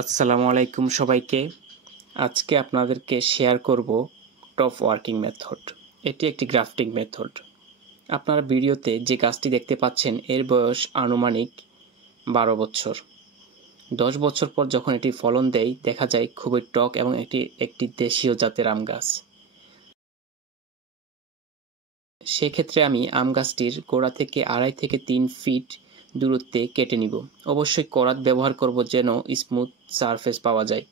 আসসালামু আলাইকুম সবাইকে। আজকে আপনাদেরকে শেয়ার করব টপ ওয়ার্কিং মেথড। এটি একটি গ্রাফটিং মেথড। আপনারা ভিডিওতে যে গাছটি দেখতে পাচ্ছেন এর বয়স আনুমানিক 12 বছর। 10 বছর পর যখন এটি ফলন দেয় দেখা যায় খুবই টক এবং একটি দেশীয় জাতের আম গাছ। সেক্ষেত্রে আমি আম গাছটির গোড়া থেকে 2.5 থেকে 3 ফিট দূরত্বে কেটে নিব। অবশ্যই করাত ব্যবহার করব যেন স্মুথ সারফেস পাওয়া যায়।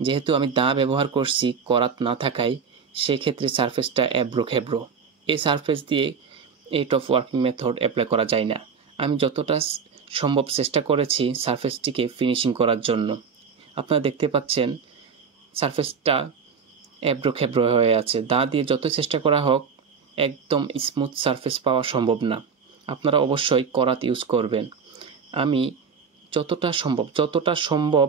যেহেতু আমি দা ব্যবহার করছি করাত না থাকায় সেক্ষেত্রে সারফেসটা এবড়ো খেবড়ো। এই সারফেস দিয়ে এই টপ ওয়ার্কিং মেথড অ্যাপ্লাই করা যায় না। আমি যতটা সম্ভব চেষ্টা করেছি সারফেসটিকে ফিনিশিং করার জন্য। আপনারা দেখতে পাচ্ছেন সারফেসটা এবড়ো খেবড়ো হয়ে আছে। দা দিয়ে যত চেষ্টা করা হোক একদম স্মুথ সারফেস পাওয়া সম্ভব না। আপনারা অবশ্যই করাত ইউজ করবেন। আমি যতটা সম্ভব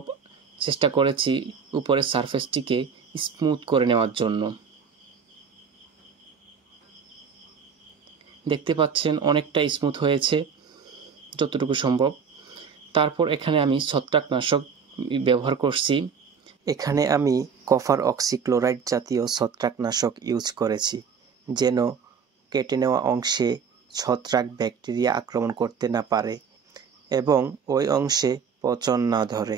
চেষ্টা করেছি উপরের সারফেসটিকে স্মুথ করে নেওয়ার জন্য। দেখতে পাচ্ছেন অনেকটা স্মুথ হয়েছে যতটুকু সম্ভব। তারপর এখানে আমি ছত্রাকনাশক ব্যবহার করছি। এখানে আমি কপার অক্সিক্লোরাইড জাতীয় ছত্রাকনাশক ইউজ করেছি যেন কেটে নেওয়া অংশে ছত্রাক ব্যাকটেরিয়া আক্রমণ করতে না পারে এবং ওই অংশে পচন না ধরে।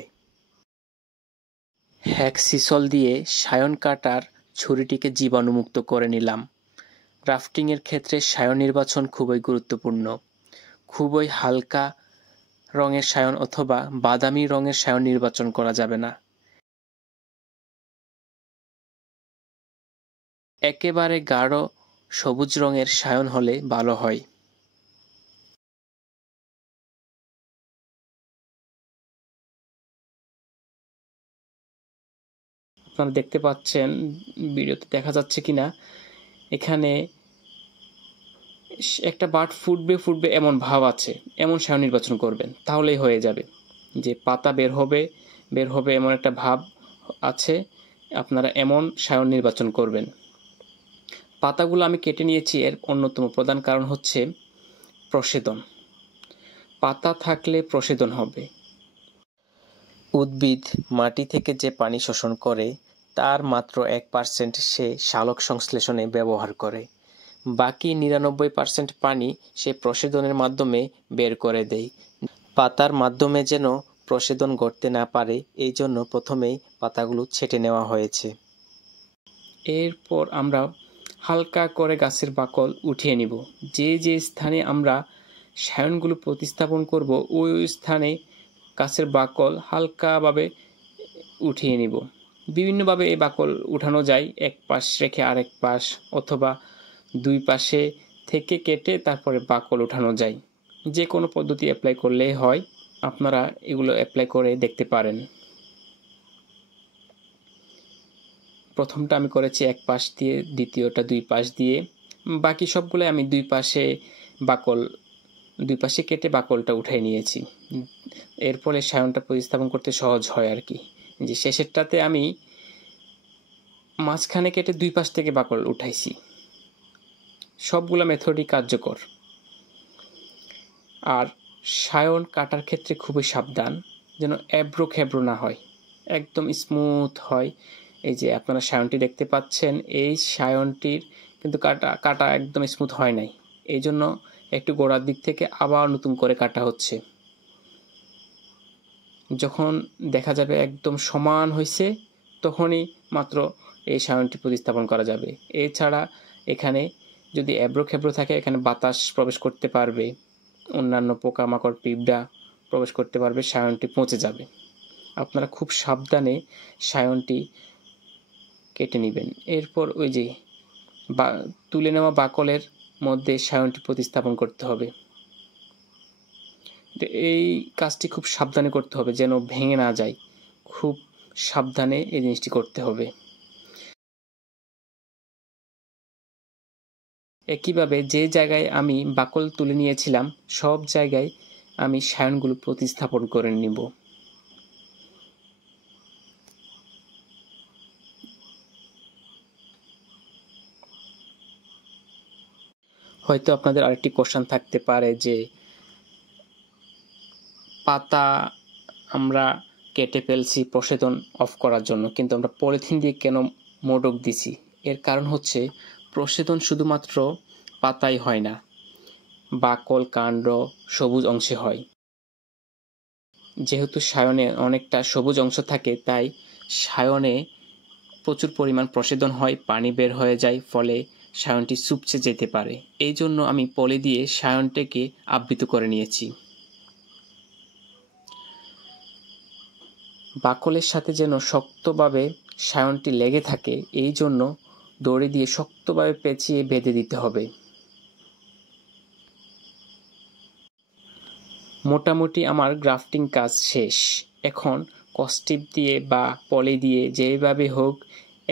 হ্যাক্সিসল দিয়ে সায়ন কাটার ছুরিটিকে জীবাণুমুক্ত করে নিলাম। গ্রাফটিংয়ের ক্ষেত্রে সায়ন নির্বাচন খুবই গুরুত্বপূর্ণ। খুবই হালকা রঙের সায়ন অথবা বাদামি রঙের সায়ন নির্বাচন করা যাবে না। একেবারে গাঢ় সবুজ রঙের সায়ন হলে ভালো হয়। আপনারা দেখতে পাচ্ছেন ভিডিওতে দেখা যাচ্ছে কিনা, এখানে একটা বাট ফুটবে এমন ভাব আছে, এমন সায়ন নির্বাচন করবেন তাহলেই হয়ে যাবে। যে পাতা বের হবে এমন একটা ভাব আছে, আপনারা এমন সায়ন নির্বাচন করবেন। পাতাগুলো আমি কেটে নিয়েছি, এর অন্যতম প্রধান কারণ হচ্ছে প্রসেদন। পাতা থাকলে প্রসেদন হবে। উদ্ভিদ মাটি থেকে যে পানি শোষণ করে তার মাত্র 1% সে সালোক সংশ্লেষণে ব্যবহার করে। বাকি 99% পানি সে প্রসেদনের মাধ্যমে বের করে দেয়। পাতার মাধ্যমে যেন প্রসেদন ঘটতে না পারে এই জন্য প্রথমেই পাতাগুলো ছেঁটে নেওয়া হয়েছে। এরপর আমরা হালকা করে গাছের বাকল উঠিয়ে নিব। যে স্থানে আমরা সায়নগুলো প্রতিস্থাপন করব ওই স্থানে গাছের বাকল হালকাভাবে উঠিয়ে নিব। বিভিন্নভাবে এই বাকল উঠানো যায়, এক পাশ রেখে আরেক পাশ অথবা দুই পাশে থেকে কেটে তারপরে বাকল উঠানো যায়। যে কোনো পদ্ধতি অ্যাপ্লাই করলেই হয়। আপনারা এগুলো অ্যাপ্লাই করে দেখতে পারেন। প্রথমটা আমি করেছি এক পাশ দিয়ে, দ্বিতীয়টা দুই পাশ দিয়ে, বাকি সবগুলো আমি দুই পাশে কেটে বাকলটা উঠাই নিয়েছি। এর ফলে সায়নটা প্রতিস্থাপন করতে সহজ হয় আর কি। যে শেষেরটাতে আমি মাঝখানে কেটে দুই পাশ থেকে বাকল উঠাইছি। সবগুলো মেথডই কার্যকর। আর সায়ন কাটার ক্ষেত্রে খুবই সাবধান যেন এবড়ো খেবড়ো না হয়, একদম স্মুথ হয়। এই যে আপনারা সায়নটি দেখতে পাচ্ছেন, এই সায়নটির কিন্তু কাটা একদম স্মুথ হয় নাই, এই জন্য একটু গোড়ার দিক থেকে আবার নতুন করে কাটা হচ্ছে। যখন দেখা যাবে একদম সমান হয়েছে তখনই মাত্র এই সায়নটি প্রতিস্থাপন করা যাবে। এছাড়া এখানে যদি এবড়ো খেবড়ো থাকে এখানে বাতাস প্রবেশ করতে পারবে, অন্যান্য পোকামাকড় পিঁপড়া প্রবেশ করতে পারবে, সায়নটি পচে যাবে। আপনারা খুব সাবধানে সায়নটি কেটে নেবেন। এরপর ওই যে তুলে নেওয়া বাকলের মধ্যে সায়নটি প্রতিস্থাপন করতে হবে। এই কাজটি খুব সাবধানে করতে হবে যেন ভেঙে না যায়। খুব সাবধানে এই জিনিসটি করতে হবে। একইভাবে যে জায়গায় আমি বাকল তুলে নিয়েছিলাম সব জায়গায় আমি সায়নগুলো প্রতিস্থাপন করে নিব। হয়তো আপনাদের আরেকটি কোশ্চেন থাকতে পারে যে পাতা আমরা কেটে ফেলছি প্রশোধন অফ করার জন্য, কিন্তু আমরা পলিথিন দিয়ে কেন মোড়ক দিছি? এর কারণ হচ্ছে প্রশোধন শুধুমাত্র পাতায় হয় না, বাকল, কাণ্ড, সবুজ অংশে হয়। যেহেতু সায়নে অনেকটা সবুজ অংশ থাকে, তাই সায়নে প্রচুর পরিমাণ প্রশোধন হয়, পানি বের হয়ে যায়, ফলে সায়নটি চুপচে যেতে পারে। এই জন্য আমি পলি দিয়ে সায়নটাকে আবৃত করে নিয়েছি। বাকলের সাথে যেন শক্তভাবে সায়নটি লেগে থাকে, এই জন্য দড়ি দিয়ে শক্তভাবে পেঁচিয়ে বেঁধে দিতে হবে। মোটামুটি আমার গ্রাফটিং কাজ শেষ। এখন কস্টিপ দিয়ে বা পলি দিয়ে যেভাবে হোক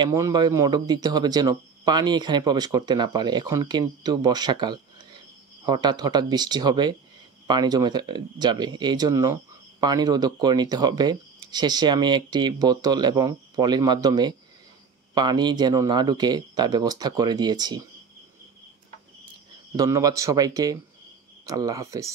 এমনভাবে মোড়ক দিতে হবে যেন পানি এখানে প্রবেশ করতে না পারে। এখন কিন্তু বর্ষাকাল, হঠাৎ হঠাৎ বৃষ্টি হবে, পানি জমে যাবে, এই জন্য পানি রোধক করে নিতে হবে। শেষে আমি একটি বোতল এবং পলির মাধ্যমে পানি যেন না ঢুকে তার ব্যবস্থা করে দিয়েছি। ধন্যবাদ সবাইকে। আল্লাহ হাফেজ।